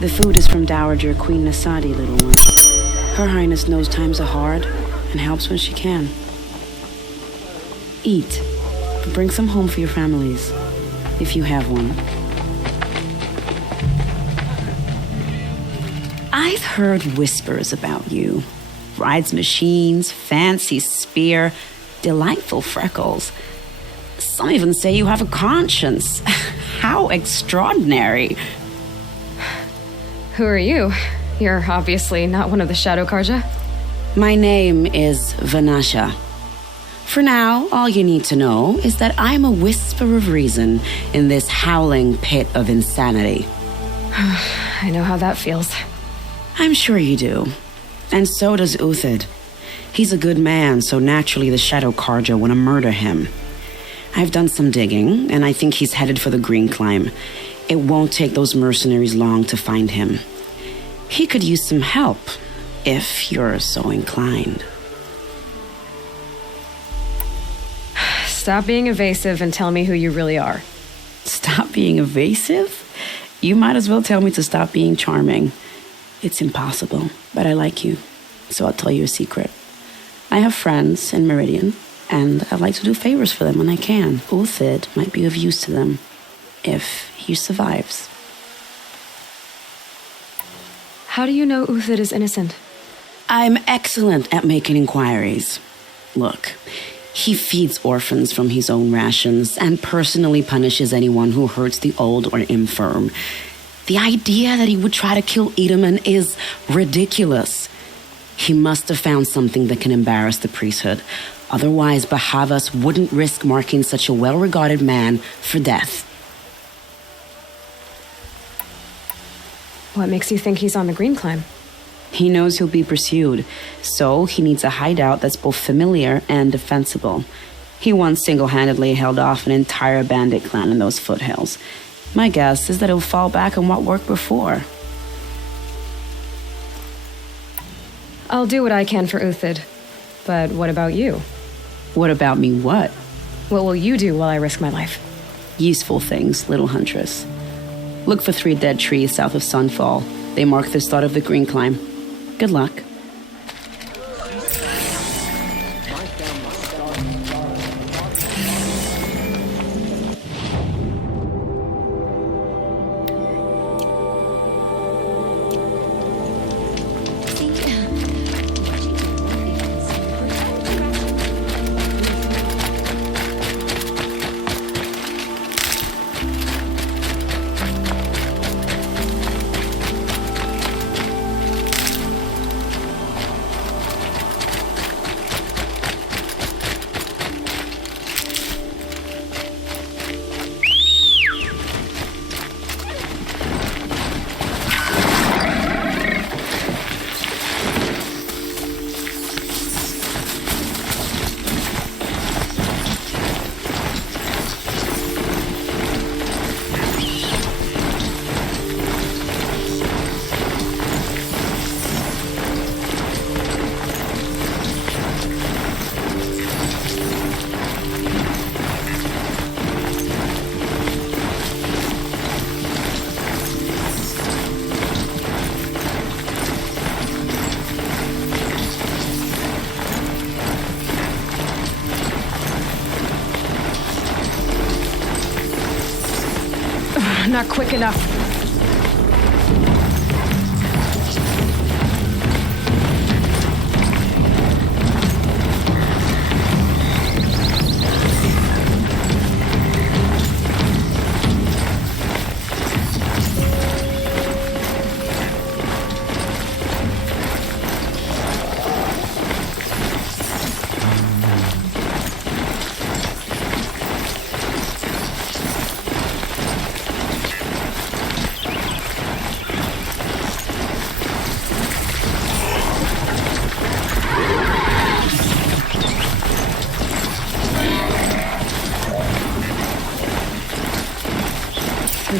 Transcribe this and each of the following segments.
The food is from Dowager Queen Nasadi, little one. Her Highness knows times are hard and helps when she can. Eat, but bring some home for your families, if you have one. I've heard whispers about you. Rides machines, fancy spear, delightful freckles. Some even say you have a conscience. How extraordinary. Who are you? You're obviously not one of the Shadow Karja. My name is Vanasha. For now, all you need to know is that I'm a whisper of reason in this howling pit of insanity. I know how that feels. I'm sure you do. And so does Uthid. He's a good man, so naturally the Shadow Karja want to murder him. I've done some digging, and I think he's headed for the Green Climb. It won't take those mercenaries long to find him. He could use some help, if you're so inclined. Stop being evasive and tell me who you really are. Stop being evasive? You might as well tell me to stop being charming. It's impossible, but I like you, so I'll tell you a secret. I have friends in Meridian, and I like to do favors for them when I can. Uthid might be of use to them, if he survives. How do you know Uthid is innocent? I'm excellent at making inquiries. Look, he feeds orphans from his own rations and personally punishes anyone who hurts the old or infirm. The idea that he would try to kill Edaman is ridiculous. He must have found something that can embarrass the priesthood. Otherwise, Bahavas wouldn't risk marking such a well-regarded man for death. What makes you think he's on the Green Climb? He knows he'll be pursued, so he needs a hideout that's both familiar and defensible. He once single-handedly held off an entire bandit clan in those foothills. My guess is that he'll fall back on what worked before. I'll do what I can for Uthid. But what about you? What about me what? What will you do while I risk my life? Useful things, little huntress. Look for 3 dead trees south of Sunfall. They mark the start of the Green Climb. Good luck. Not quick enough.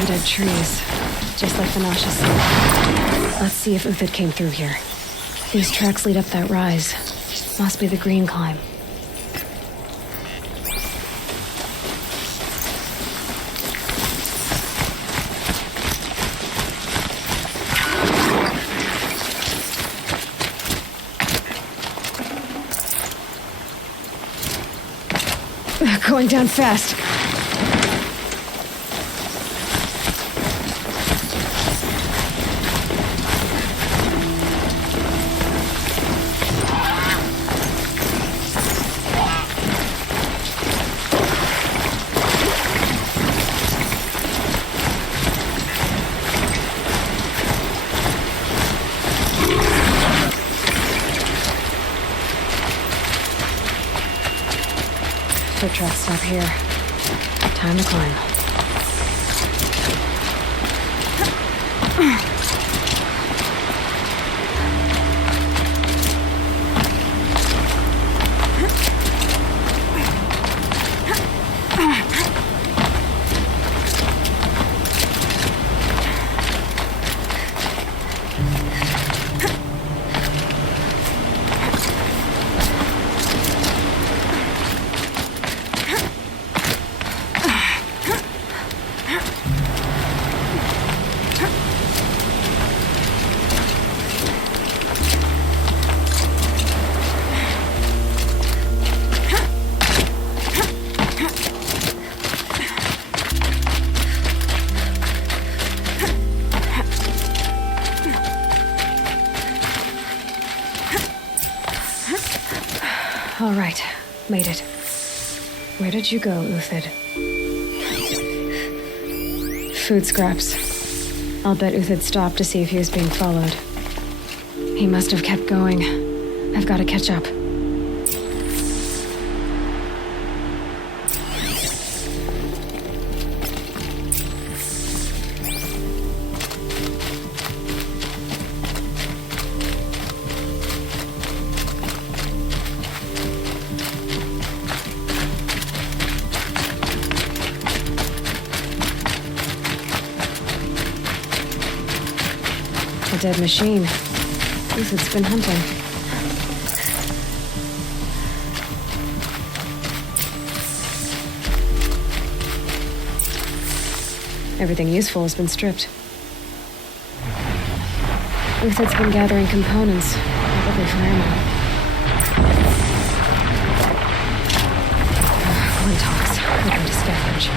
Dead trees, just like Vanasha said. Let's see if Uthid came through here. These tracks lead up that rise. Must be the Green Climb. Going down fast. Foot tracks stop here. Time to climb. All right, made it. Where did you go, Uthid? Food scraps. I'll bet Uthid stopped to see if he was being followed. He must have kept going. I've got to catch up. A dead machine. Uthid's been hunting. Everything useful has been stripped. Uthid's been gathering components, probably for ammo. One talks, hoping to scavenge.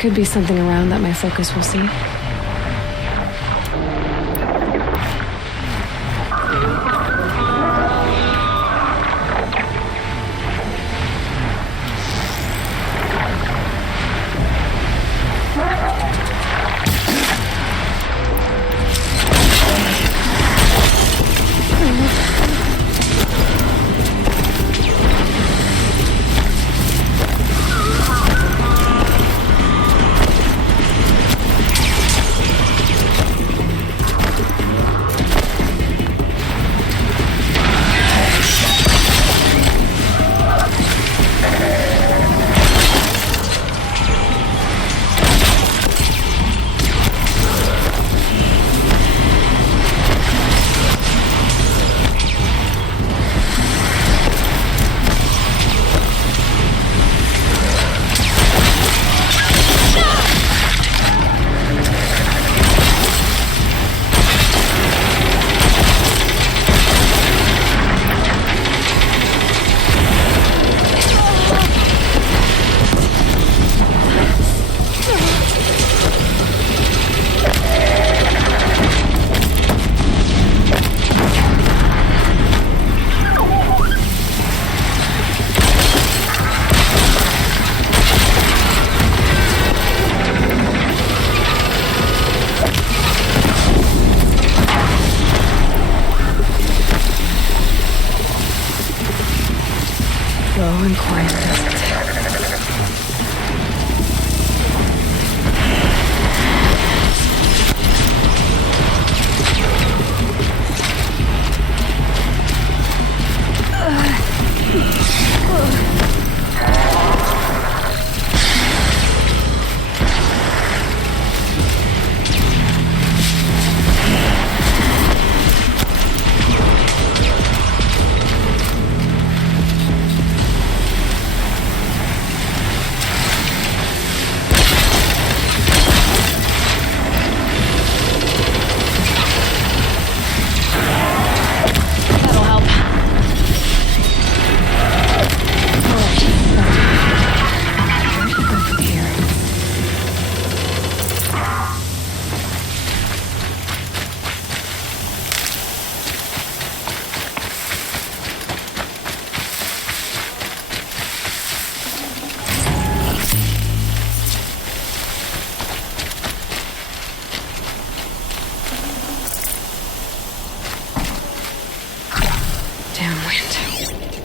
Could be something around that my focus will see.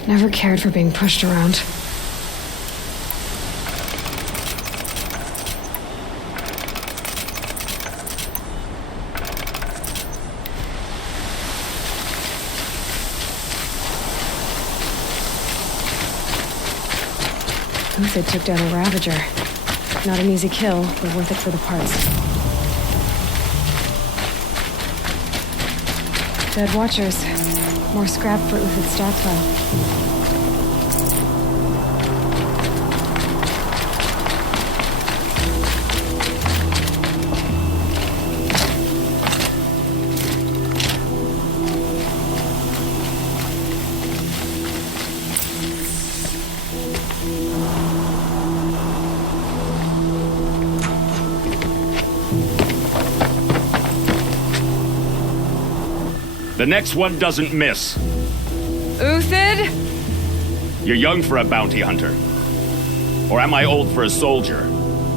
Never cared for being pushed around. Uthid took down a Ravager. Not an easy kill, but worth it for the parts. Dead Watchers. More scrap for Uthid's stockpile. The next one doesn't miss. Uthid? You're young for a bounty hunter. Or am I old for a soldier?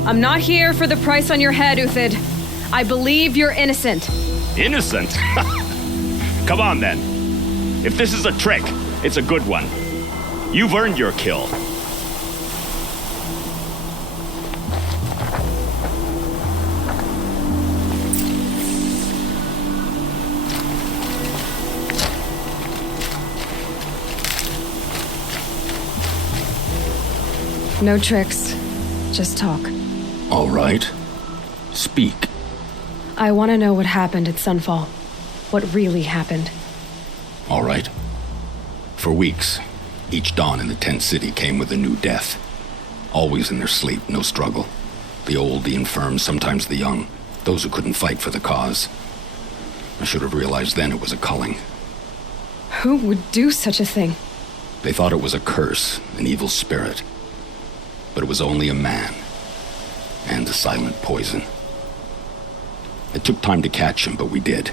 I'm not here for the price on your head, Uthid. I believe you're innocent. Innocent? Come on, then. If this is a trick, it's a good one. You've earned your kill. No tricks. Just talk. All right. Speak. I want to know what happened at Sunfall. What really happened. All right. For weeks, each dawn in the tent city came with a new death. Always in their sleep, no struggle. The old, the infirm, sometimes the young. Those who couldn't fight for the cause. I should have realized then it was a culling. Who would do such a thing? They thought it was a curse, an evil spirit. But it was only a man. And a silent poison. It took time to catch him, but we did.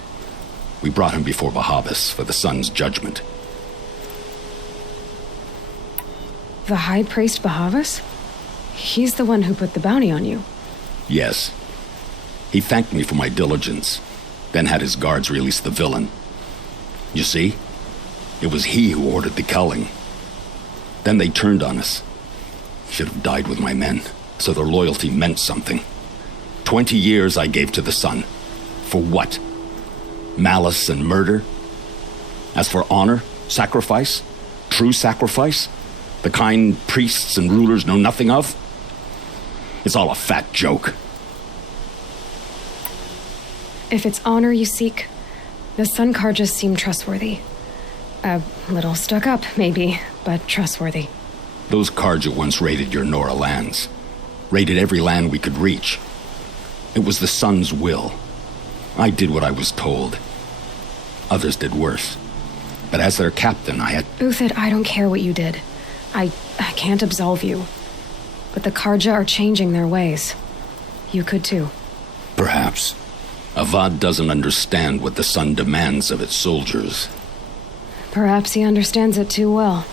We brought him before Bahavas for the sun's judgment. The High Priest Bahavas? He's the one who put the bounty on you. Yes. He thanked me for my diligence, then had his guards release the villain. You see? It was he who ordered the culling. Then they turned on us. Should have died with my men, so their loyalty meant something. 20 years I gave to the sun. For what? Malice and murder? As for honor, sacrifice, true sacrifice, the kind priests and rulers know nothing of? It's all a fat joke. If it's honor you seek, the Sun Karjas seem trustworthy. A little stuck up, maybe, but trustworthy. Those Karja once raided your Nora lands. Raided every land we could reach. It was the sun's will. I did what I was told. Others did worse. But as their captain, I had... Uthid, I don't care what you did. I can't absolve you. But the Karja are changing their ways. You could too. Perhaps. Avad doesn't understand what the sun demands of its soldiers. Perhaps he understands it too well.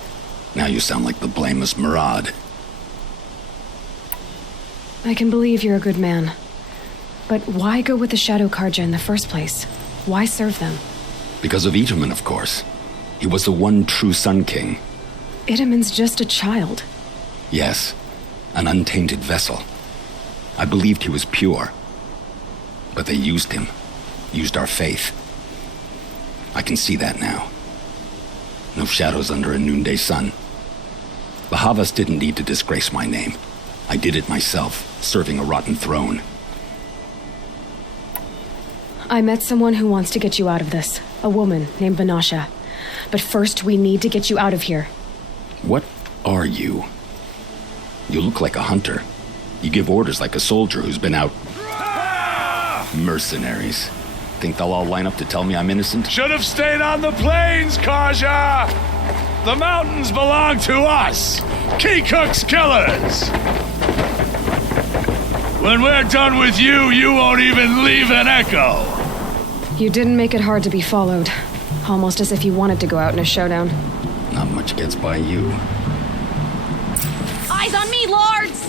Now you sound like the blameless Murad. I can believe you're a good man. But why go with the Shadow Karja in the first place? Why serve them? Because of Itaman, of course. He was the one true Sun King. Itaman's just a child. Yes, an untainted vessel. I believed he was pure. But they used him. Used our faith. I can see that now. No shadows under a noonday sun. Bahavas didn't need to disgrace my name. I did it myself, serving a rotten throne. I met someone who wants to get you out of this. A woman named Vanasha. But first, we need to get you out of here. What are you? You look like a hunter. You give orders like a soldier who's been out... Mercenaries. Think they'll all line up to tell me I'm innocent? Should have stayed on the plains, Karja! The mountains belong to us! Keecook's killers! When we're done with you, you won't even leave an echo! You didn't make it hard to be followed. Almost as if you wanted to go out in a showdown. Not much gets by you. Eyes on me, lords!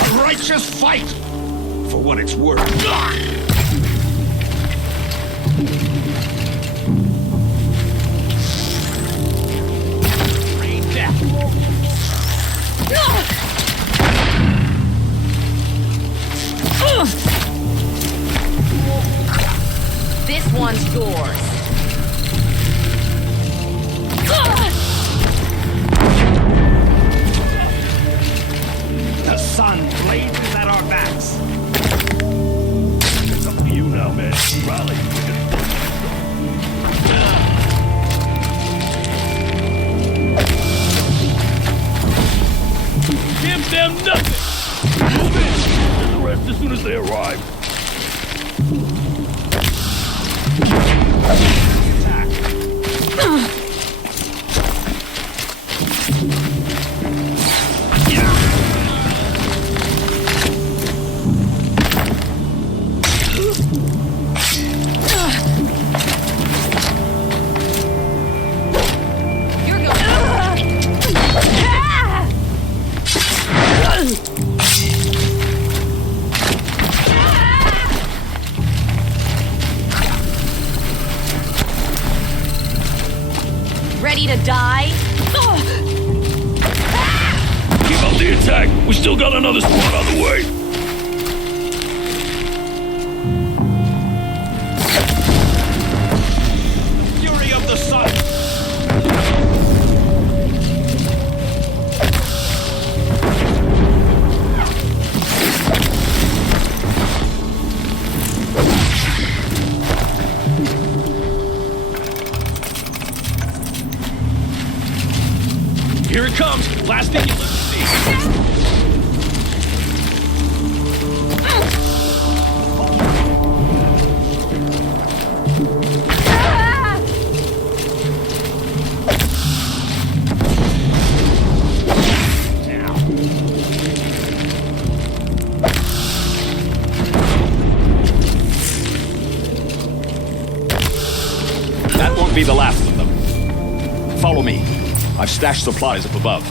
A righteous fight! For what it's worth. Ain't that? This one's yours. The sun blazes at our backs. It's up to you now, man. Rally. Give them nothing! Move in! And the rest as soon as they arrive. You're going. Ready to die? Keep up the attack! We still got another squad on the way! Fury of the sun. Here it comes! Last thing you live to see! That won't be the last of them. Follow me. I've stashed supplies up above.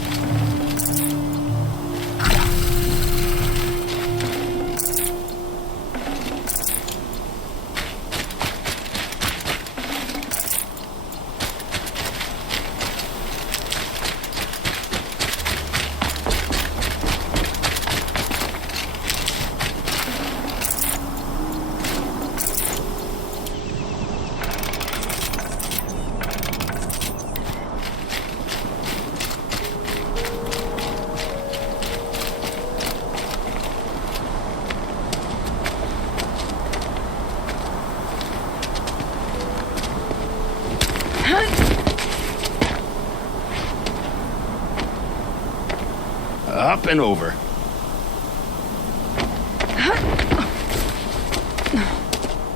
Up and over.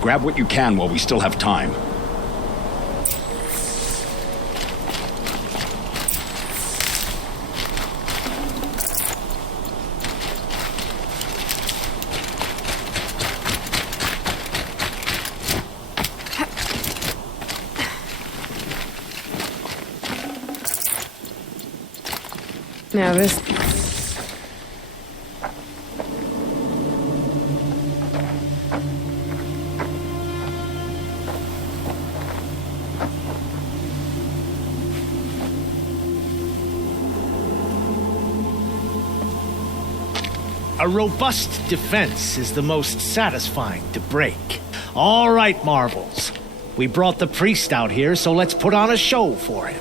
Grab what you can while we still have time. Now this... A robust defense is the most satisfying to break. All right, Marbles. We brought the priest out here, so let's put on a show for him.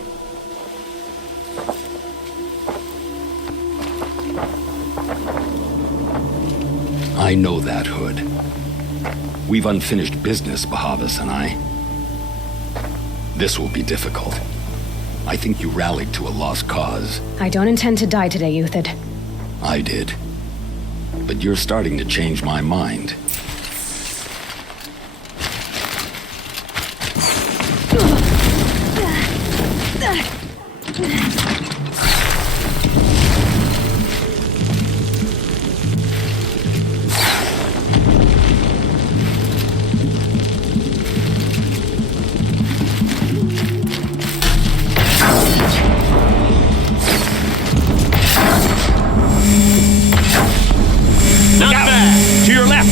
I know that, Hood. We've unfinished business, Bahavas and I. This will be difficult. I think you rallied to a lost cause. I don't intend to die today, Uthid. I did. But you're starting to change my mind. Not bad. To your left.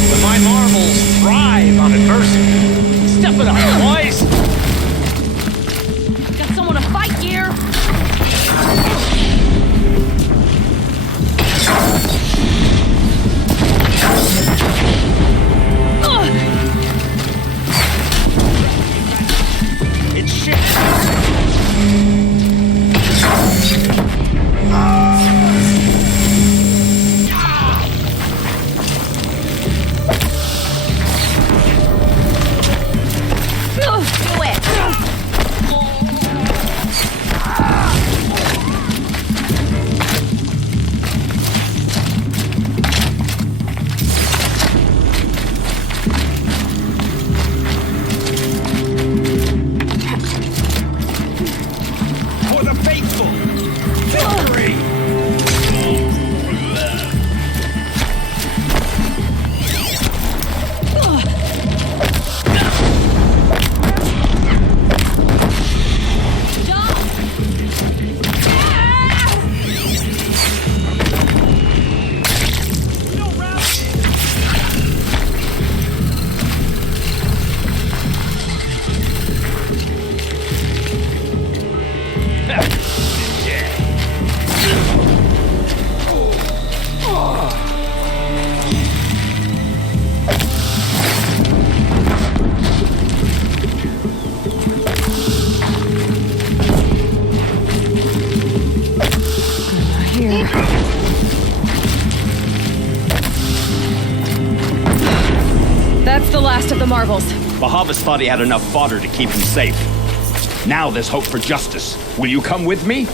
marvels. Bahavas thought he had enough fodder to keep him safe. Now there's hope for justice. Will you come with me?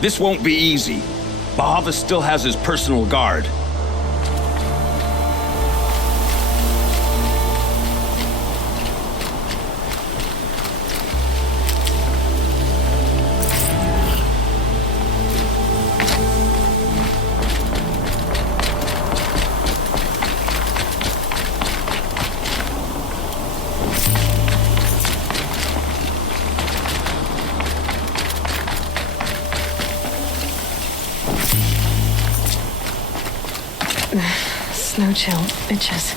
This won't be easy. Bahava still has his personal guard. Snow chill, bitches.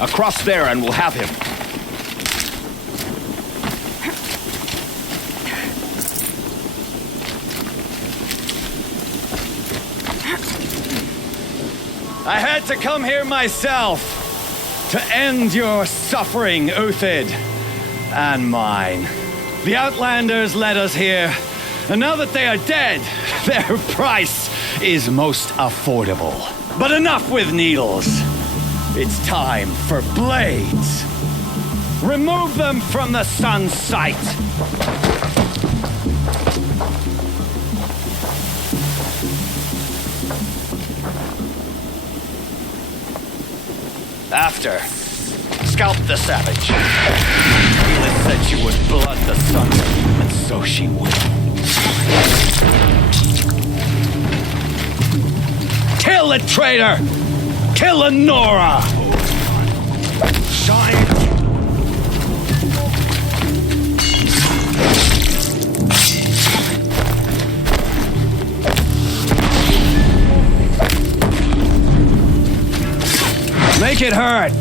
Across there and we'll have him. I had to come here myself to end your suffering, Uthid, and mine. The Outlanders led us here, and now that they are dead, their price is most affordable. But enough with needles. It's time for blades. Remove them from the sun's sight. After, scalp the savage. Keyleth said she would blood the sun, and so she will. Kill the traitor! Kill the Nora! Shine! Make it hurt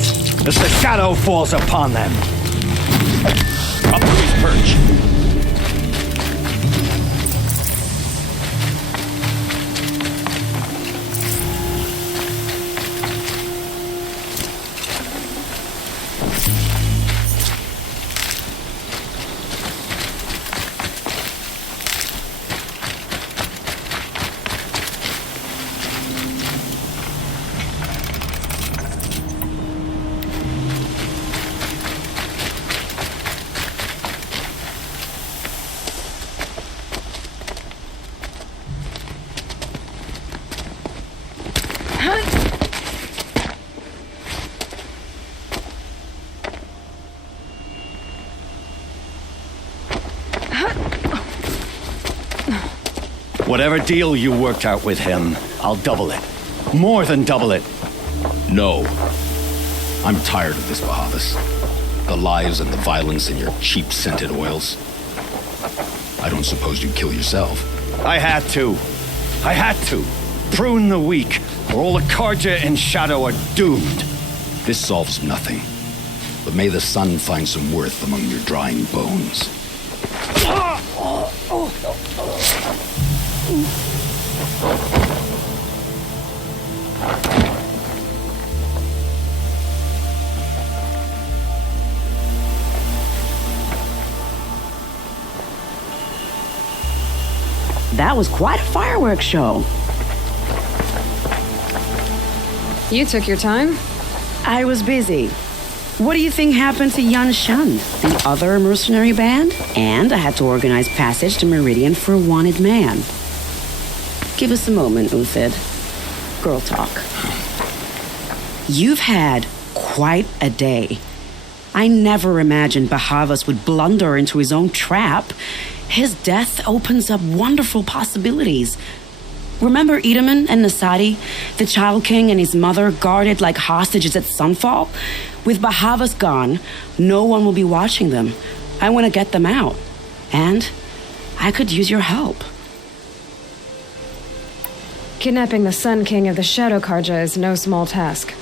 as the shadow falls upon them. Up to his perch. Whatever deal you worked out with him, I'll double it. More than double it. No. I'm tired of this, Bahavas. The lies and the violence in your cheap scented oils. I don't suppose you'd kill yourself. I had to. Prune the weak, or all the Karja in shadow are doomed. This solves nothing. But may the sun find some worth among your drying bones. That was quite a fireworks show. You took your time? I was busy. What do you think happened to Yan Shan, the other mercenary band? And I had to organize passage to Meridian for a wanted man. Give us a moment, Uthid. Girl talk. You've had quite a day. I never imagined Bahavas would blunder into his own trap. His death opens up wonderful possibilities. Remember Edaman and Nasadi, the Child King and his mother guarded like hostages at Sunfall? With Bahavas gone, no one will be watching them. I want to get them out. And I could use your help. Kidnapping the Sun King of the Shadow Karja is no small task.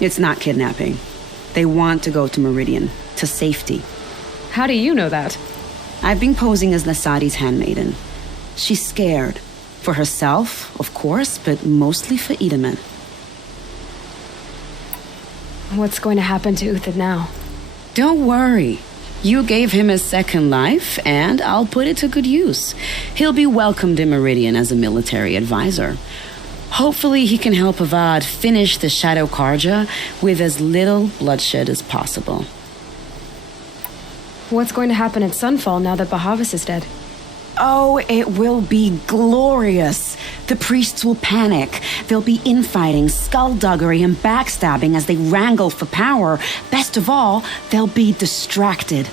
It's not kidnapping. They want to go to Meridian, to safety. How do you know that? I've been posing as Nasadi's handmaiden. She's scared. For herself, of course, but mostly for Edaman. What's going to happen to Uthid now? Don't worry. You gave him a second life, and I'll put it to good use. He'll be welcomed in Meridian as a military advisor. Hopefully he can help Avad finish the Shadow Karja with as little bloodshed as possible. What's going to happen at Sunfall now that Bahavas is dead? Oh, it will be glorious. The priests will panic. There'll be infighting, skullduggery, and backstabbing as they wrangle for power. Best of all, they'll be distracted.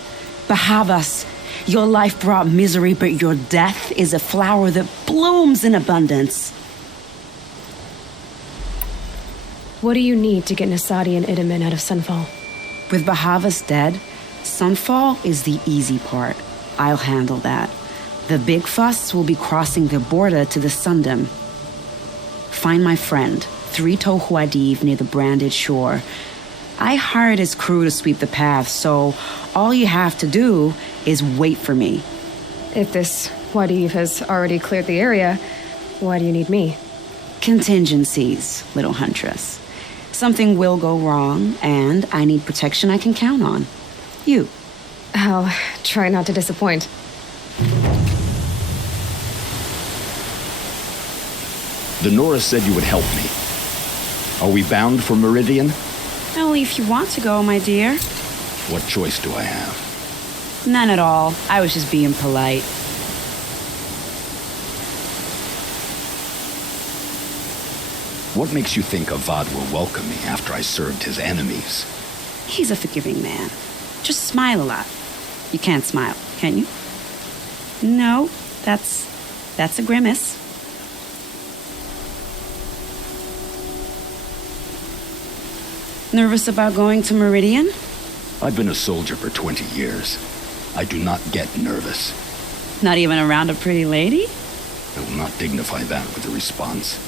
Bahavas, your life brought misery, but your death is a flower that blooms in abundance. What do you need to get Nasadi and Edaman out of Sunfall? With Bahavas dead, Sunfall is the easy part. I'll handle that. The big fuss will be crossing the border to the Sundom. Find my friend, 3 Tohuadiv near the branded shore. I hired his crew to sweep the path, so all you have to do is wait for me. If this Wadiv has already cleared the area, why do you need me? Contingencies, little huntress. Something will go wrong, and I need protection I can count on. You. I'll try not to disappoint. The Nora said you would help me. Are we bound for Meridian? Only if you want to go, my dear. What choice do I have? None at all. I was just being polite. What makes you think Avad will welcome me after I served his enemies? He's a forgiving man. Just smile a lot. You can't smile, can you? No, that's a grimace. Nervous about going to Meridian? I've been a soldier for 20 years. I do not get nervous. Not even around a pretty lady? I will not dignify that with a response.